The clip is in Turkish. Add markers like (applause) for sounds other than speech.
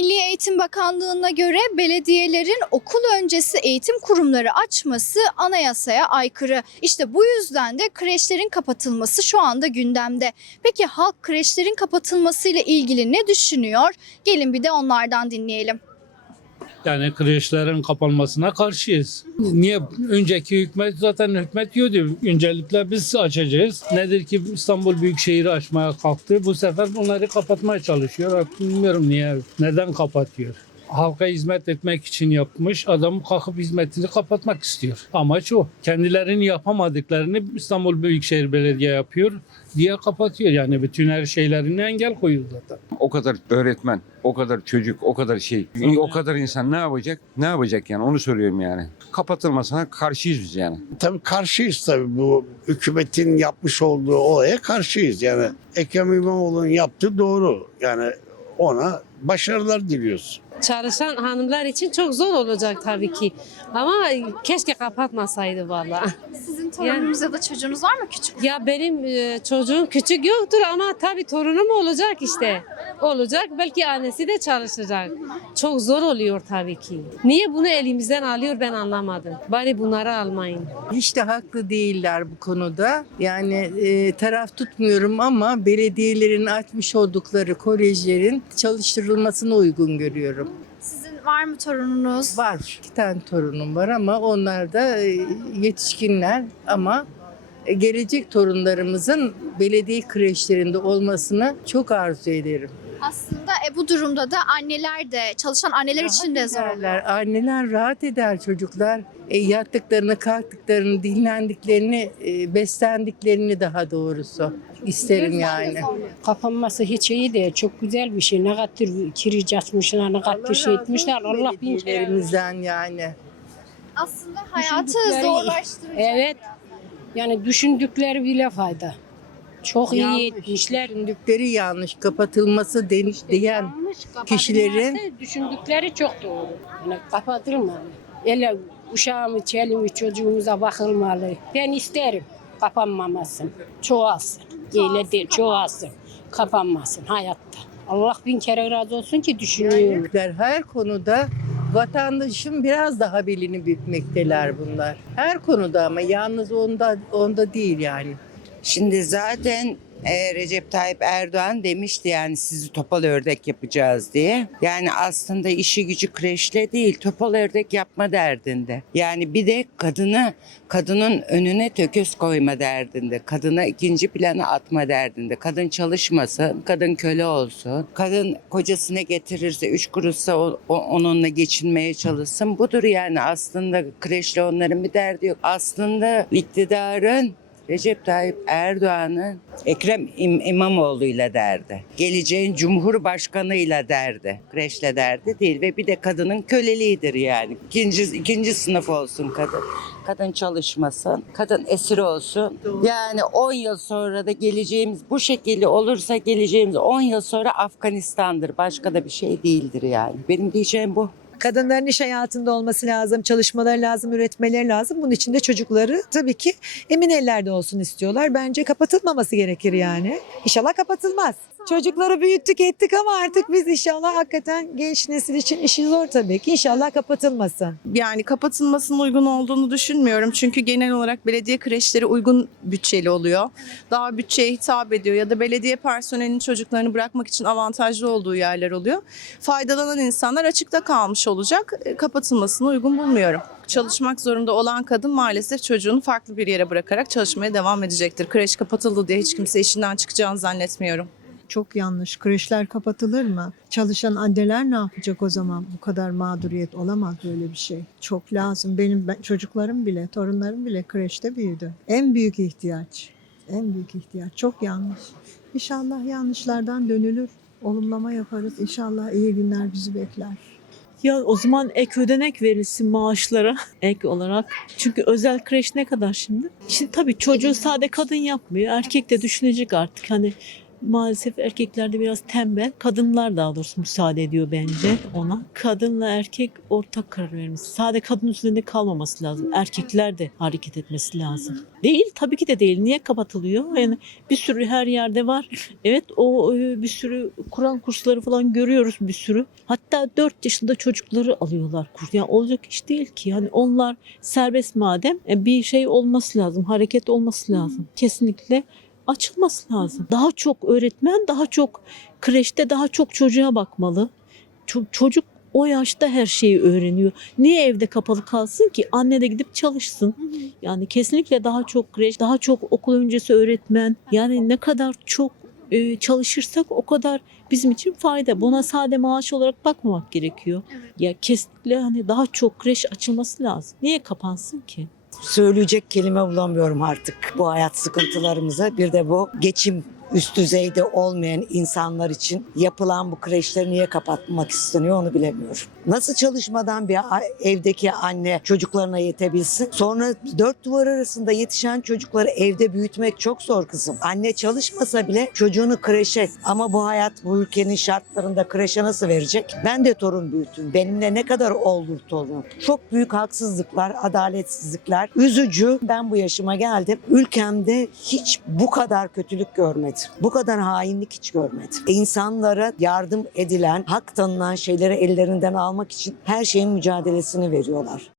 Milli Eğitim Bakanlığı'na göre belediyelerin okul öncesi eğitim kurumları açması anayasaya aykırı. İşte bu yüzden de kreşlerin kapatılması şu anda gündemde. Peki halk kreşlerin kapatılmasıyla ilgili ne düşünüyor? Gelin bir de onlardan dinleyelim. Yani kreşlerin kapanmasına karşıyız. Niye? Önceki hükümet zaten hükümet diyordu. Öncelikle biz açacağız. Nedir ki İstanbul Büyükşehir'i açmaya kalktı. Bu sefer bunları kapatmaya çalışıyor. Bilmiyorum niye. Neden kapatıyor? Halka hizmet etmek için yapmış. Adam kalkıp hizmetini kapatmak istiyor. Amaç o. Kendilerinin yapamadıklarını İstanbul Büyükşehir Belediye yapıyor diye kapatıyor. Yani bütün her şeylerine engel koyuyor zaten. O kadar öğretmen, o kadar çocuk, o kadar şey, o kadar insan ne yapacak? Ne yapacak yani onu soruyorum yani. Kapatılmasına karşıyız biz yani. Tabii karşıyız tabii bu hükümetin yapmış olduğu olaya karşıyız. Yani Ekrem İmamoğlu'nun yaptığı doğru. Yani ona başarılar diliyoruz. Çalışan hanımlar için çok zor olacak tabii ki. Ama keşke kapatmasaydı vallahi. Sizin torununuz ya da çocuğunuz var mı küçük? Ya benim e, çocuğum küçük yoktur ama tabii torunum olacak işte. Olacak belki annesi de çalışacak. Çok zor oluyor tabii ki. Niye bunu elimizden alıyor ben anlamadım. Bari bunları almayın. Hiç de haklı değiller bu konuda. Yani e, taraf tutmuyorum ama belediyelerin açmış oldukları kolejlerin çalıştırılmasını uygun görüyorum. Sizin var mı torununuz? Var. iki tane torunum var ama onlar da e, yetişkinler ama e, gelecek torunlarımızın belediye kreşlerinde olmasını çok arzu ederim. Aslında e, bu durumda da anneler de çalışan anneler için de zor oluyor. Ederler. Anneler rahat eder çocuklar. E, yattıklarını, kalktıklarını, dinlendiklerini, e, beslendiklerini daha doğrusu isterim yani. Kapanması hiç iyi değil. Çok güzel bir şey. Ne kadar kiric açmışlar, ne kadar şey etmişler. Allah bin kere. Belediyelerimizden yani. Aslında hayatı Düşündükleri- zorlaştıracak. Evet. Yani düşündükleri bile fayda. Çok iyi etmişler. Düşündükleri yanlış, kapatılması den- diyen Yanlış, kişilerin- düşündükleri çok doğru. Yani kapatılmalı. Öyle uşağımı, çelimi, çocuğumuza bakılmalı. Ben isterim kapanmamasın. Çoğalsın. Öyle değil, çoğalsın. Kapanmasın hayatta. Allah bin kere razı olsun ki düşünüyorum. büyükler her konuda vatandaşın biraz daha belini bükmekteler bunlar. Her konuda ama yalnız onda onda değil yani. Şimdi zaten e, Recep Tayyip Erdoğan demişti yani sizi topal ördek yapacağız diye. Yani aslında işi gücü kreşle değil topal ördek yapma derdinde. Yani bir de kadını kadının önüne tököz koyma derdinde. Kadına ikinci plana atma derdinde. Kadın çalışmasın, kadın köle olsun. Kadın kocasına getirirse üç kuruşsa o- o- onunla geçinmeye çalışsın. Budur yani aslında kreşle onların bir derdi yok. Aslında iktidarın Recep Tayyip Erdoğan'ın Ekrem İm- İmamoğlu'yla derdi. Geleceğin Cumhurbaşkanı'yla derdi. Kreşle derdi değil ve bir de kadının köleliğidir yani. İkinci, ikinci sınıf olsun kadın. Kadın çalışmasın, kadın esir olsun. Yani 10 yıl sonra da geleceğimiz bu şekilde olursa geleceğimiz 10 yıl sonra Afganistan'dır. Başka da bir şey değildir yani. Benim diyeceğim bu. Kadınların iş hayatında olması lazım, çalışmaları lazım, üretmeleri lazım. Bunun için de çocukları tabii ki emin ellerde olsun istiyorlar. Bence kapatılmaması gerekir yani. İnşallah kapatılmaz. Çocukları büyüttük ettik ama artık biz inşallah hakikaten genç nesil için işi zor tabii ki. İnşallah kapatılmasın. Yani kapatılmasının uygun olduğunu düşünmüyorum. Çünkü genel olarak belediye kreşleri uygun bütçeli oluyor. Daha bütçeye hitap ediyor ya da belediye personelinin çocuklarını bırakmak için avantajlı olduğu yerler oluyor. Faydalanan insanlar açıkta kalmış olacak. E, Kapatılmasını uygun bulmuyorum. Çalışmak zorunda olan kadın maalesef çocuğunu farklı bir yere bırakarak çalışmaya devam edecektir. Kreş kapatıldı diye hiç kimse işinden çıkacağını zannetmiyorum. Çok yanlış. Kreşler kapatılır mı? Çalışan anneler ne yapacak o zaman? Bu kadar mağduriyet olamaz böyle bir şey. Çok lazım. Benim ben- çocuklarım bile, torunlarım bile kreşte büyüdü. En büyük ihtiyaç. En büyük ihtiyaç. Çok yanlış. İnşallah yanlışlardan dönülür. Olumlama yaparız. İnşallah iyi günler bizi bekler. Ya o zaman ek ödenek verilsin maaşlara (laughs) ek olarak. Çünkü özel kreş ne kadar şimdi? Şimdi tabii çocuğu sade kadın yapmıyor. Erkek de düşünecek artık hani maalesef erkeklerde biraz tembel. Kadınlar daha doğrusu müsaade ediyor bence ona. Kadınla erkek ortak karar vermesi. Sadece kadın üzerinde kalmaması lazım. Erkekler de hareket etmesi lazım. Değil tabii ki de değil. Niye kapatılıyor? Yani bir sürü her yerde var. Evet o bir sürü Kur'an kursları falan görüyoruz bir sürü. Hatta 4 yaşında çocukları alıyorlar kurs. Yani olacak iş değil ki. Yani onlar serbest madem e, bir şey olması lazım. Hareket olması lazım. Kesinlikle açılması lazım. Daha çok öğretmen, daha çok kreşte daha çok çocuğa bakmalı. Ço- çocuk o yaşta her şeyi öğreniyor. Niye evde kapalı kalsın ki? Anne de gidip çalışsın. Yani kesinlikle daha çok kreş, daha çok okul öncesi öğretmen. Yani ne kadar çok e, çalışırsak o kadar bizim için fayda. Buna sade maaş olarak bakmamak gerekiyor. Ya kesinlikle hani daha çok kreş açılması lazım. Niye kapansın ki? Söyleyecek kelime bulamıyorum artık bu hayat sıkıntılarımıza. Bir de bu geçim üst düzeyde olmayan insanlar için yapılan bu kreşleri niye kapatmak isteniyor onu bilemiyorum. Nasıl çalışmadan bir evdeki anne çocuklarına yetebilsin? Sonra dört duvar arasında yetişen çocukları evde büyütmek çok zor kızım. Anne çalışmasa bile çocuğunu kreşe ama bu hayat bu ülkenin şartlarında kreşe nasıl verecek? Ben de torun büyüttüm. Benimle ne kadar olurdu olun. Çok büyük haksızlıklar, adaletsizlikler. Üzücü. Ben bu yaşıma geldim. Ülkemde hiç bu kadar kötülük görmedim. Bu kadar hainlik hiç görmedim. İnsanlara yardım edilen, hak tanınan şeyleri ellerinden almak için her şeyin mücadelesini veriyorlar.